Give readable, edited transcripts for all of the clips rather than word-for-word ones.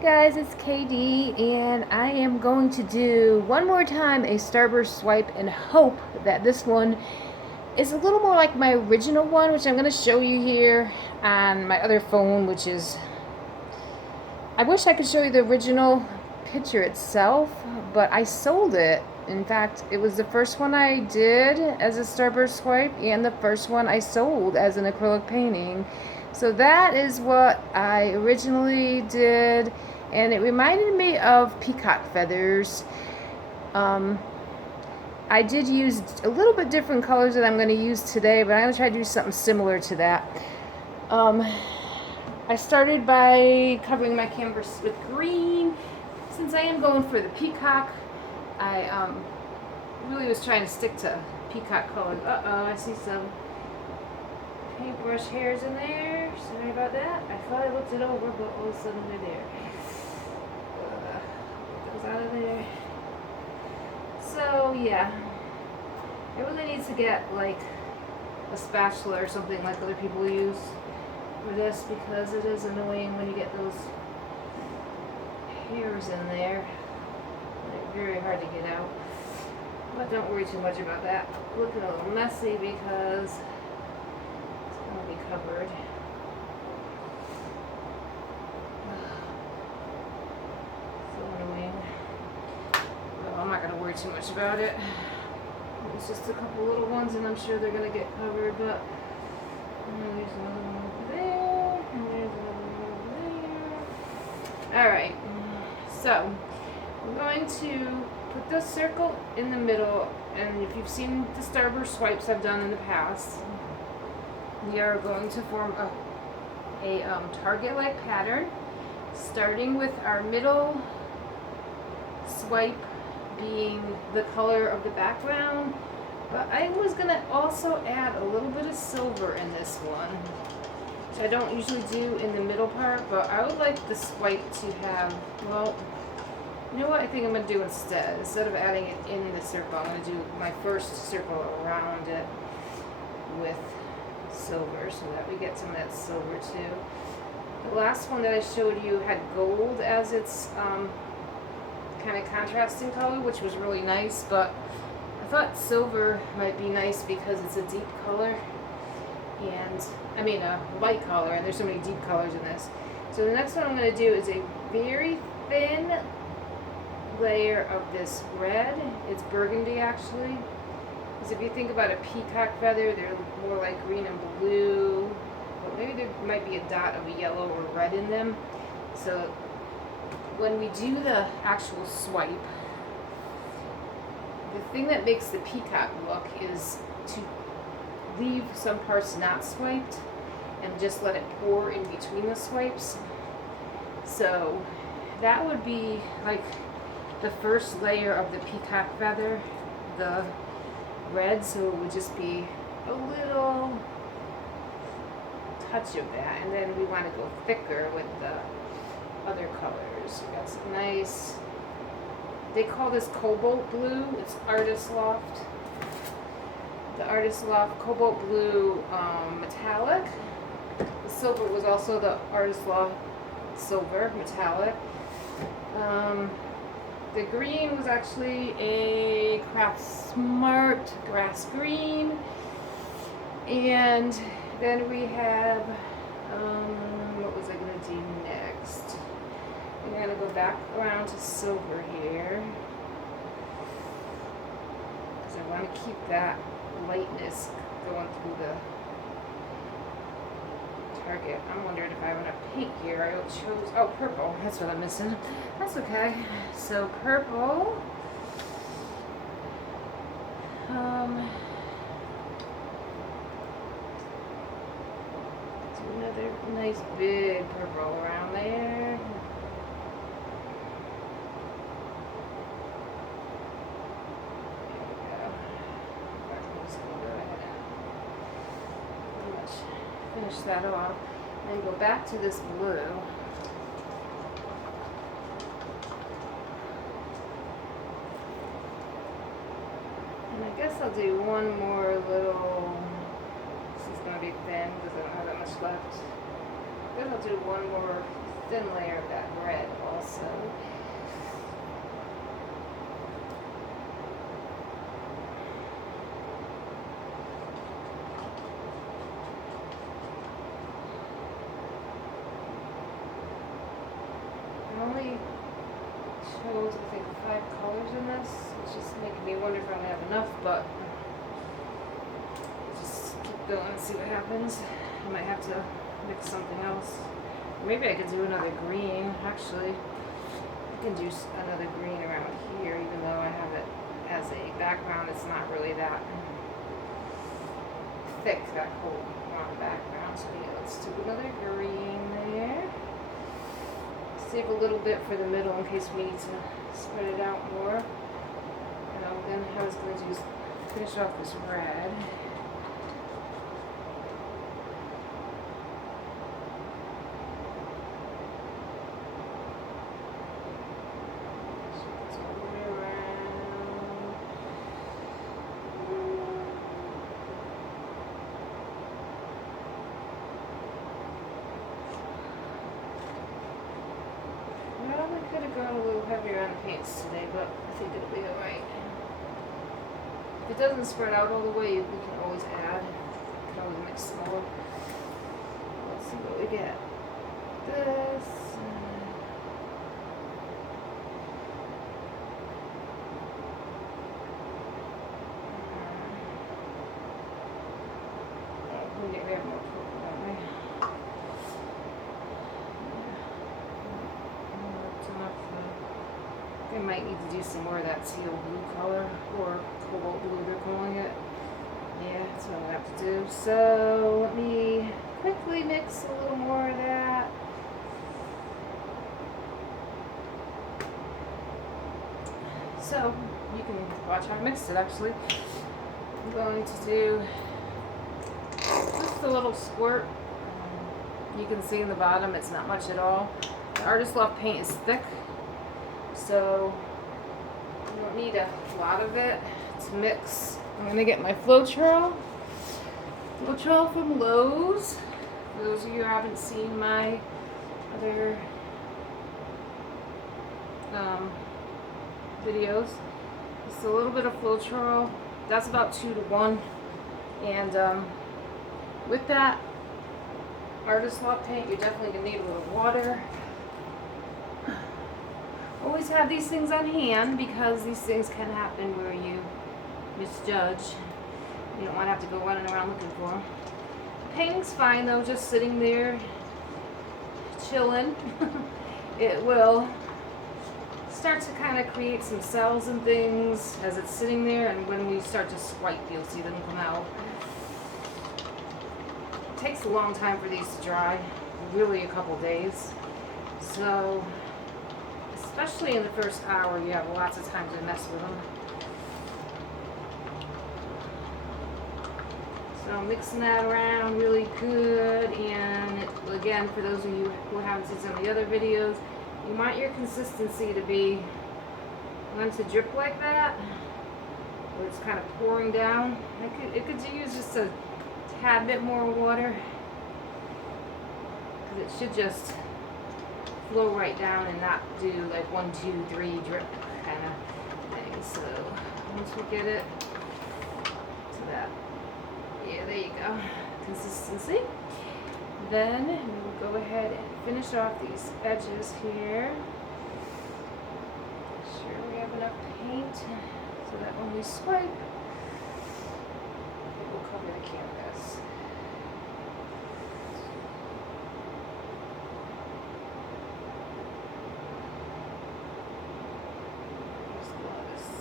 Hey guys, it's KD, and I am going to do one more time a Starburst Swipe and hope that this one is a little more like my original one, which I'm going to show you here on my other phone, which is... I wish I could show you the original picture itself, but I sold it. In fact, it was the first one I did as a Starburst Swipe and the first one I sold as an acrylic painting. So that is what I originally did, and it reminded me of peacock feathers. I did use a little bit different colors that I'm going to use today, but I'm going to try to do something similar to that. I started by covering my canvas with green. Since I am going for the peacock, I really was trying to stick to peacock colors. Uh-oh, I see some paintbrush hairs in there. Sorry about that. I thought I looked it over, but all of a sudden they're there. Get those out of there. So yeah, I really need to get like a spatula or something like other people use for this, because it is annoying when you get those hairs in there. They're very hard to get out. But don't worry too much about that. Looking a little messy because it's going to be covered. So annoying. Well, I'm not going to worry too much about it. It's just a couple little ones, and I'm sure they're going to get covered. But there's another one over there, and there's another one over there. Alright, so I'm going to put the circle in the middle, and if you've seen the Starburst swipes I've done in the past, we are going to form a target-like pattern, starting with our middle swipe being the color of the background. But I was going to also add a little bit of silver in this one, which I don't usually do in the middle part, but I would like the swipe to have, well, you know what I think I'm going to do instead? Instead of adding it in the circle, I'm going to do my first circle around it with silver so that we get some of that silver too. The last one that I showed you had gold as its kind of contrasting color, which was really nice, but I thought silver might be nice because it's a deep color, and I mean a light color, and there's so many deep colors in this. So the next one I'm going to do is a very thin layer of this red. It's burgundy actually, because if you think about a peacock feather, they're more like green and blue, but maybe there might be a dot of yellow or red in them. So when we do the actual swipe, the thing that makes the peacock look is to leave some parts not swiped and just let it pour in between the swipes. So that would be like the first layer of the peacock feather, the red, so it would just be a little touch of that, and then we want to go thicker with the other colors. We got some nice, they call this cobalt blue, it's Artist Loft. The Artist Loft cobalt blue metallic. The silver was also the Artist Loft silver metallic. The green was actually a Craft Smart grass green. And then we have, what was I going to do next? I'm going to go back around to silver here, because I want to keep that lightness going through the target. I'm wondering if I want to paint here. I chose, oh, purple. That's what I'm missing. That's okay. So purple. Do another nice big purple around there. Finish that off, and then go back to this blue. And I guess I'll do one more little, this is going to be thin because I don't have that much left. I guess I'll do one more thin layer of that red also. I only chose, I think, 5 colors in this, which is making me wonder if I have enough, but just keep going and see what happens. I might have to mix something else. Maybe I could do another green. Actually, I can do another green around here, even though I have it as a background. It's not really that thick, that whole long background. So yeah, let's do another green there. Save a little bit for the middle in case we need to spread it out more. And then I was going to finish off this red. Could have gone a little heavier on the paints today, but I think it'll be alright. If it doesn't spread out all the way, we can always add. We can always mix some more. Let's see what we get. This. Oh, we have more purple, don't we? I might need to do some more of that teal blue color, or cobalt blue they're calling it. Yeah, that's what I'm going to have to do. So let me quickly mix a little more of that. So you can watch how I mixed it actually. I'm going to do just a little squirt. You can see in the bottom it's not much at all. The Artist Loft paint is thick, so you don't need a lot of it to mix. I'm going to get my Floetrol from Lowe's. For those of you who haven't seen my other videos, just a little bit of Floetrol. That's about 2 to 1. And with that Artist Loft paint, you're definitely going to need a little water. Always have these things on hand because these things can happen where you misjudge. You don't want to have to go running around looking for them. Painting's fine though, just sitting there chilling. It will start to kind of create some cells and things as it's sitting there, and when we start to swipe, you'll see them come out. It takes a long time for these to dry, really a couple days. So especially in the first hour, you have lots of time to mess with them. So I'm mixing that around really good, and again, for those of you who haven't seen some of the other videos, you want your consistency to be, when to drip like that, where it's kind of pouring down. It could use just a tad bit more water, because it should just flow right down and not do like 1, 2, 3 drip kind of thing. So once we get it to that, yeah, there you go, consistency, then we will go ahead and finish off these edges here. Make sure we have enough paint so that when we swipe, it will cover the canvas.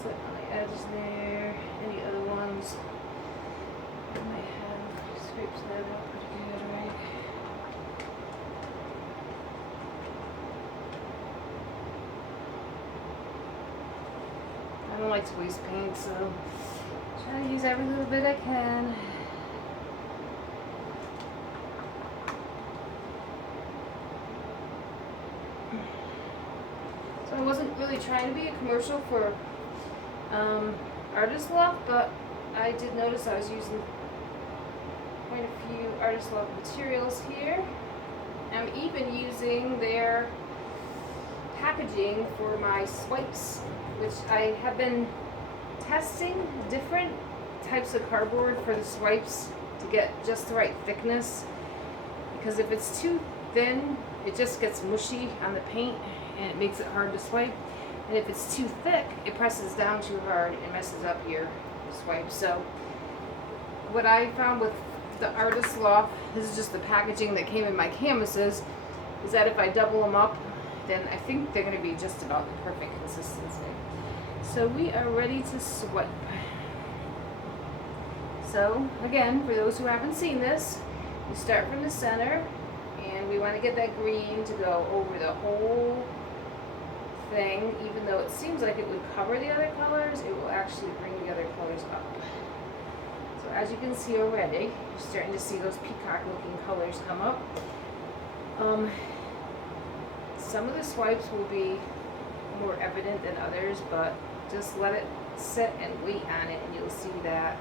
Sit on the edge there. Any other ones I might have scraped that up pretty good, right? I don't like to waste paint, so try to use every little bit I can. So I wasn't really trying to be a commercial for Artist Loft, but I did notice I was using quite a few Artist Loft materials here. I'm even using their packaging for my swipes, which I have been testing different types of cardboard for the swipes to get just the right thickness, because if it's too thin it just gets mushy on the paint and it makes it hard to swipe, and if it's too thick it presses down too hard and messes up your swipe. So what I found with the Artist Loft, this is just the packaging that came in my canvases, is that if I double them up, then I think they're going to be just about the perfect consistency. So we are ready to swipe. So again, for those who haven't seen this, we start from the center and we want to get that green to go over the whole thing. Even though it seems like it would cover the other colors, it will actually bring the other colors up. So as you can see already, you're starting to see those peacock looking colors come up. Some of the swipes will be more evident than others, but just let it sit and wait on it and you'll see that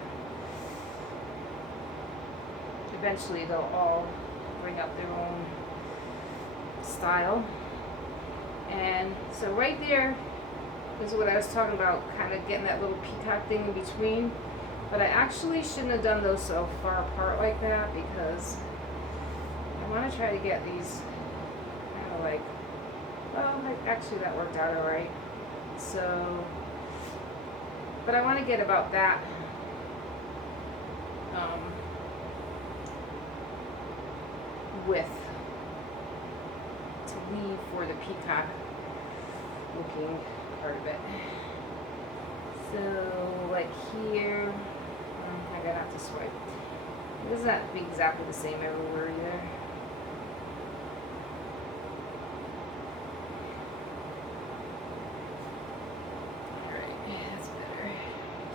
eventually they'll all bring up their own style. And so right there is what I was talking about, kind of getting that little peacock thing in between. But I actually shouldn't have done those so far apart like that, because I want to try to get these kind of like, well, actually that worked out alright. So, but I want to get about that width to leave for the peacock looking part of it. So like here, I gotta have to swipe. It doesn't have to be exactly the same everywhere either. Alright, that's better.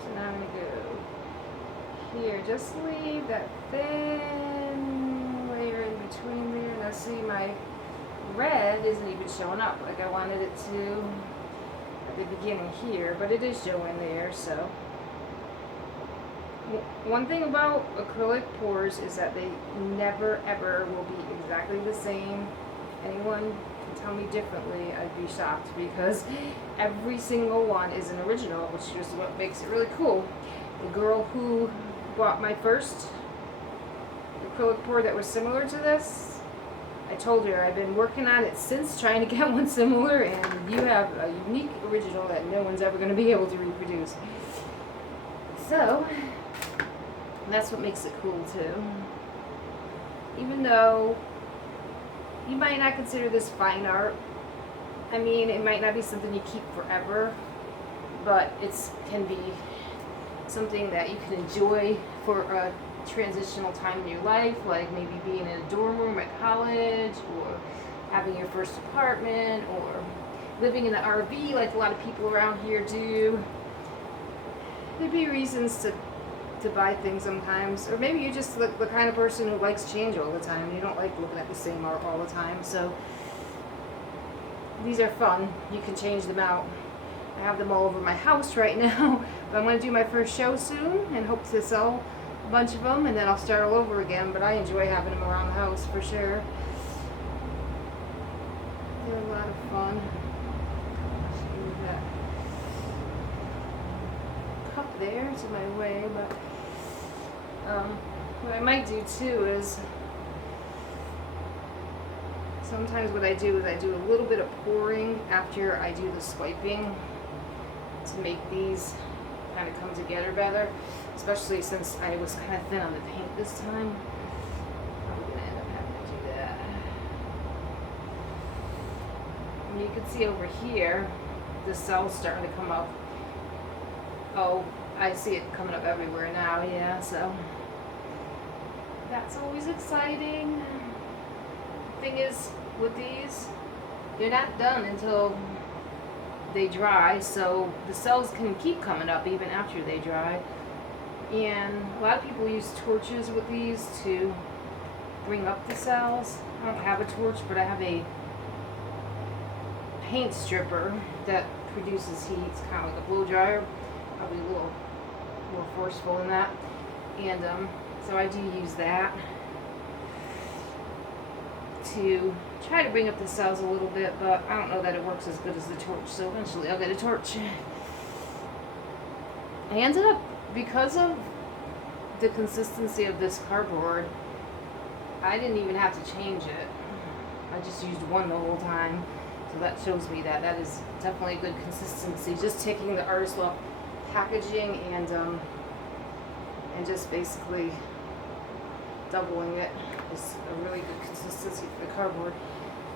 So now I'm gonna go here. Just leave that thin layer in between there. Now see, my red isn't even showing up like I wanted it to at the beginning here, but it is showing there. So one thing about acrylic pours is that they never ever will be exactly the same. If anyone can tell me differently, I'd be shocked, because every single one is an original, which is what makes it really cool. The girl who bought my first acrylic pour that was similar to this, I told her I've been working on it since, trying to get one similar, and you have a unique original that no one's ever going to be able to reproduce. So that's what makes it cool too. Even though you might not consider this fine art, I mean, it might not be something you keep forever, but it can be something that you can enjoy for a transitional time in your life, like maybe being in a dorm room at college, or having your first apartment, or living in an RV like a lot of people around here do. There'd be reasons to buy things sometimes, or maybe you're just the kind of person who likes change all the time and you don't like looking at the same art all the time. So these are fun. You can change them out. I have them all over my house right now, but I'm going to do my first show soon and hope to sell a bunch of them, and then I'll start all over again. But I enjoy having them around the house for sure. They're a lot of fun. Move that cup there to my way, but what I might do too is, sometimes what I do is I do a little bit of pouring after I do the swiping to make these kind of come together better, especially since I was kind of thin on the paint this time. I'm going to end up having to do that. And you can see over here, the cell's starting to come up. Oh, I see it coming up everywhere now, yeah, so that's always exciting. Thing is, with these, they're not done until they dry, so the cells can keep coming up even after they dry. And a lot of people use torches with these to bring up the cells. I don't have a torch, but I have a paint stripper that produces heat. It's kind of like a blow dryer, probably a little more forceful than that. And so I do use that to try to bring up the cells a little bit, but I don't know that it works as good as the torch, so eventually I'll get a torch. I ended up, because of the consistency of this cardboard, I didn't even have to change it. I just used one the whole time. So that shows me that that is definitely a good consistency. Just taking the Artist Loft packaging and just basically doubling it is a really good consistency for the cardboard.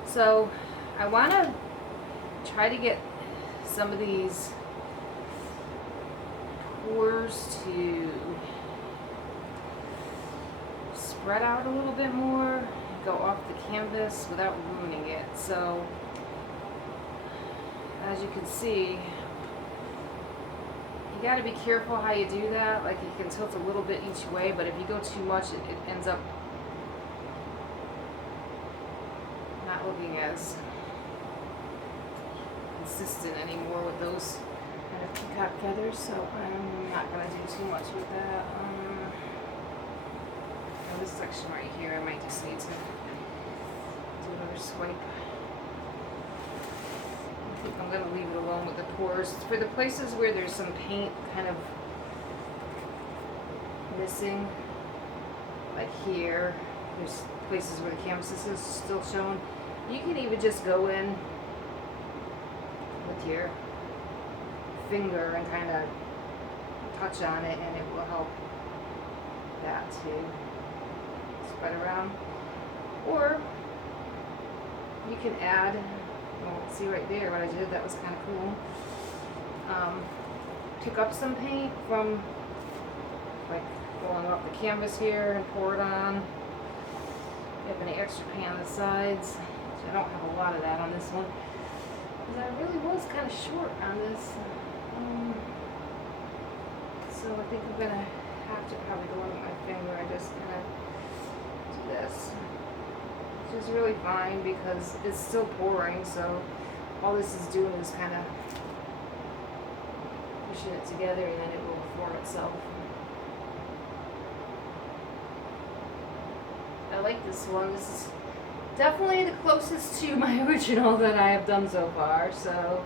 So I want to try to get some of these pores to spread out a little bit more, go off the canvas without ruining it. So as you can see, you got to be careful how you do that. Like, you can tilt a little bit each way, but if you go too much, it ends up not looking as consistent anymore with those kind of peacock feathers. So I'm not going to do too much with that. This section right here, I might just need to do another swipe. I think I'm going to leave it alone with the pores. For the places where there's some paint kind of missing, like here, there's places where the canvas is still shown, you can even just go in with your finger and kind of touch on it, and it will help that too spread around. Or you can add, well, see right there what I did, that was kind of cool. Pick up some paint from, like, going off the canvas here and pour it on. If you have any extra paint on the sides, which I don't have a lot of that on this one, because I really was kind of short on this. So I think I'm gonna have to probably go in with my finger and just kind of do this, which is really fine because it's still pouring, so all this is doing is kind of pushing it together, and then it will form itself. I like this one. This is definitely the closest to my original that I have done so far. So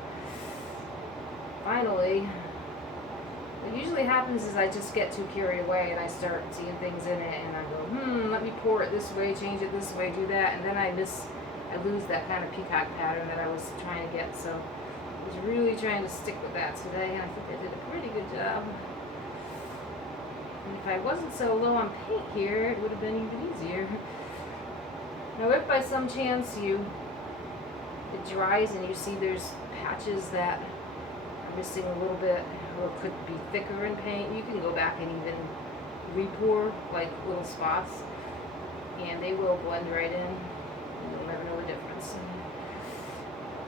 finally, what usually happens is I just get too carried away and I start seeing things in it and I go, let me pour it this way, change it this way, do that, and then I lose that kind of peacock pattern that I was trying to get. So I was really trying to stick with that today, and I think I did a pretty good job. And if I wasn't so low on paint here, it would have been even easier. Now, if by some chance it dries and you see there's patches that are missing a little bit or could be thicker in paint, you can go back and even re-pour like little spots, and they will blend right in, and you'll never know the difference.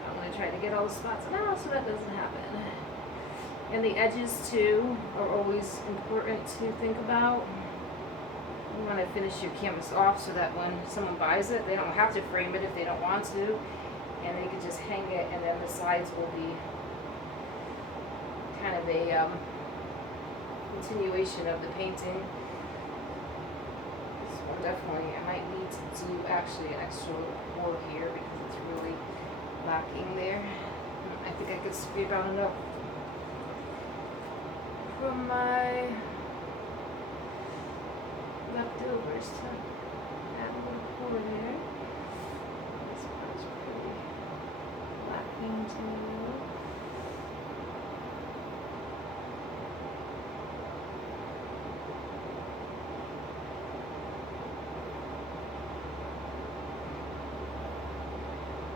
I'm going to try to get all the spots out so that doesn't happen. And the edges too are always important to think about. You want to finish your canvas off so that when someone buys it, they don't have to frame it if they don't want to, and they can just hang it, and then the sides will be kind of a continuation of the painting. This one definitely, I might need to do actually an extra pour here because it's really lacking there. I think I could scrape out enough from my leftovers to add a little pour there. This part's pretty lacking too.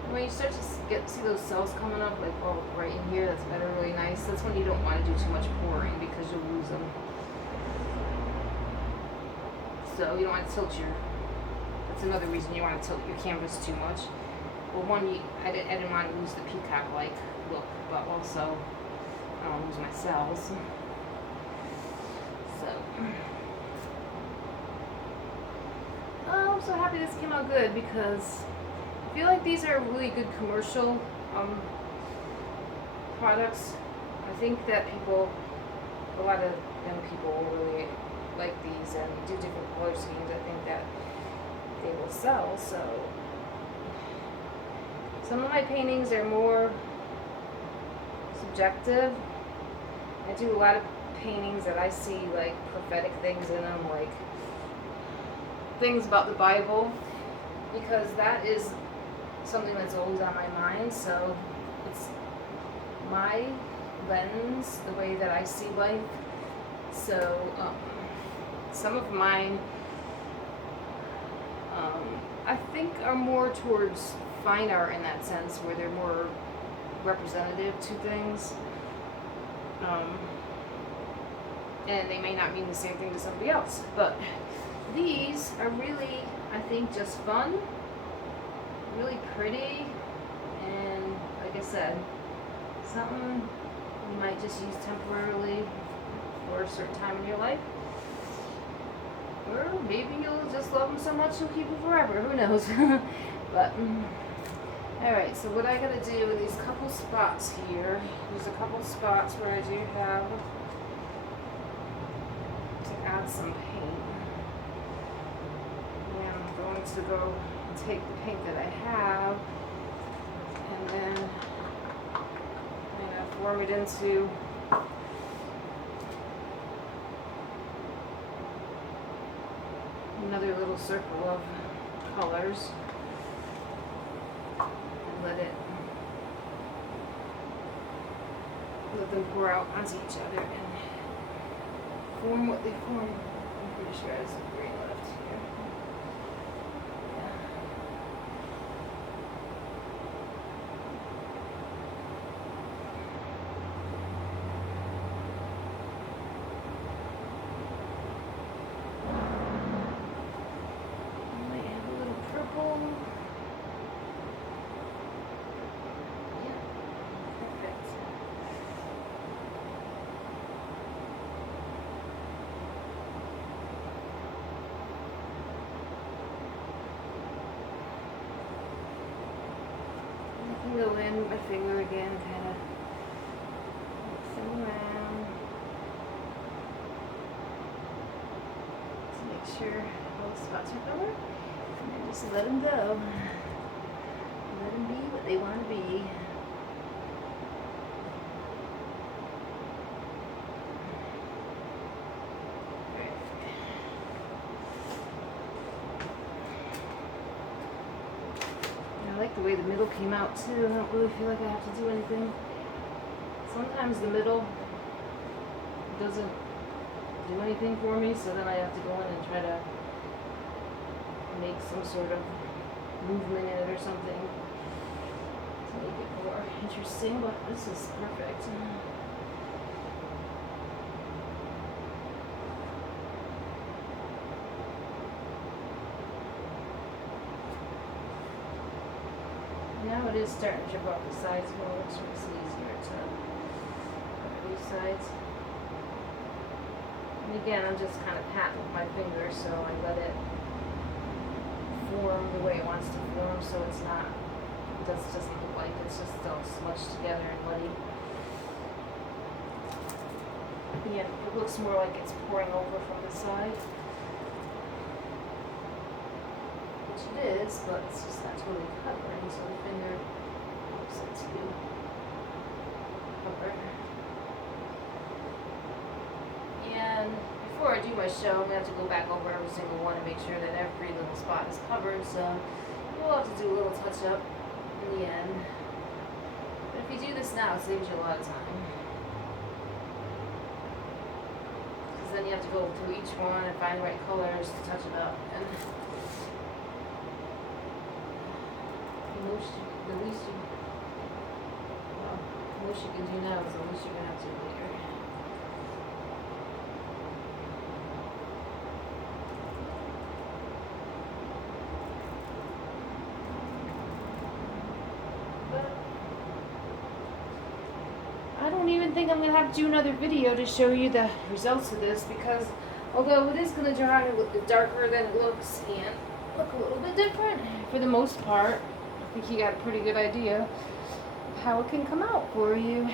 When you start to see those cells coming up, like right in here, that's really nice. That's when you don't want to do too much pouring because you'll lose them. So you don't want to tilt that's another reason you want to tilt your canvas too much. Well, one, I didn't want to lose the peacock-like look, but also I don't lose my cells. So, oh, I'm so happy this came out good because I feel like these are really good commercial products. I think that a lot of young people will really like these and do different color schemes. I think that they will sell. So Some of my paintings are more subjective. I do a lot of paintings that I see like prophetic things in them, like things about the Bible, because that is something that's always on my mind. So it's my lens, the way that I see life. So some of mine I think are more towards fine art in that sense, where they're more representative to things. And they may not mean the same thing to somebody else, but these are really, I think, just fun, really pretty, and like I said, something you might just use temporarily for a certain time in your life. Or maybe you'll just love them so much you'll keep them forever, who knows. But, alright, so what I gotta do in these couple spots here, there's a couple spots where I do have to add some paint. And I'm going to go take the paint that I have, and then I'm gonna form it into another little circle of colors, and let them pour out onto each other and form what they form. I'm pretty sure I have some green left here. Go in with my finger again, kind of mixing around to make sure all the spots are covered, and then just let them go. Let them be what they want to be. I like the way the middle came out too. I don't really feel like I have to do anything. Sometimes the middle doesn't do anything for me, so then I have to go in and try to make some sort of movement in it or something to make it more interesting, but this is perfect. Now it is starting to chip off the sides more, which makes it easier to cover these sides. And again, I'm just kind of patting with my finger, so I let it form the way it wants to form, so it's not, it doesn't look like it's just all smushed together and muddy. Yeah, it looks more like it's pouring over from the side. It is, but it's just not totally covering, so the finger helps it to cover. And before I do my show, I'm going to have to go back over every single one and make sure that every little spot is covered, so we'll have to do a little touch up in the end. But if you do this now, it saves you a lot of time. Because then you have to go through each one and find the right colors to touch it up. And the least you can do now is the least you're going to have to do later. But I don't even think I'm going to have to do another video to show you the results of this, because although it is going to dry a little darker than it looks and look a little bit different, for the most part, I think you got a pretty good idea of how it can come out for you.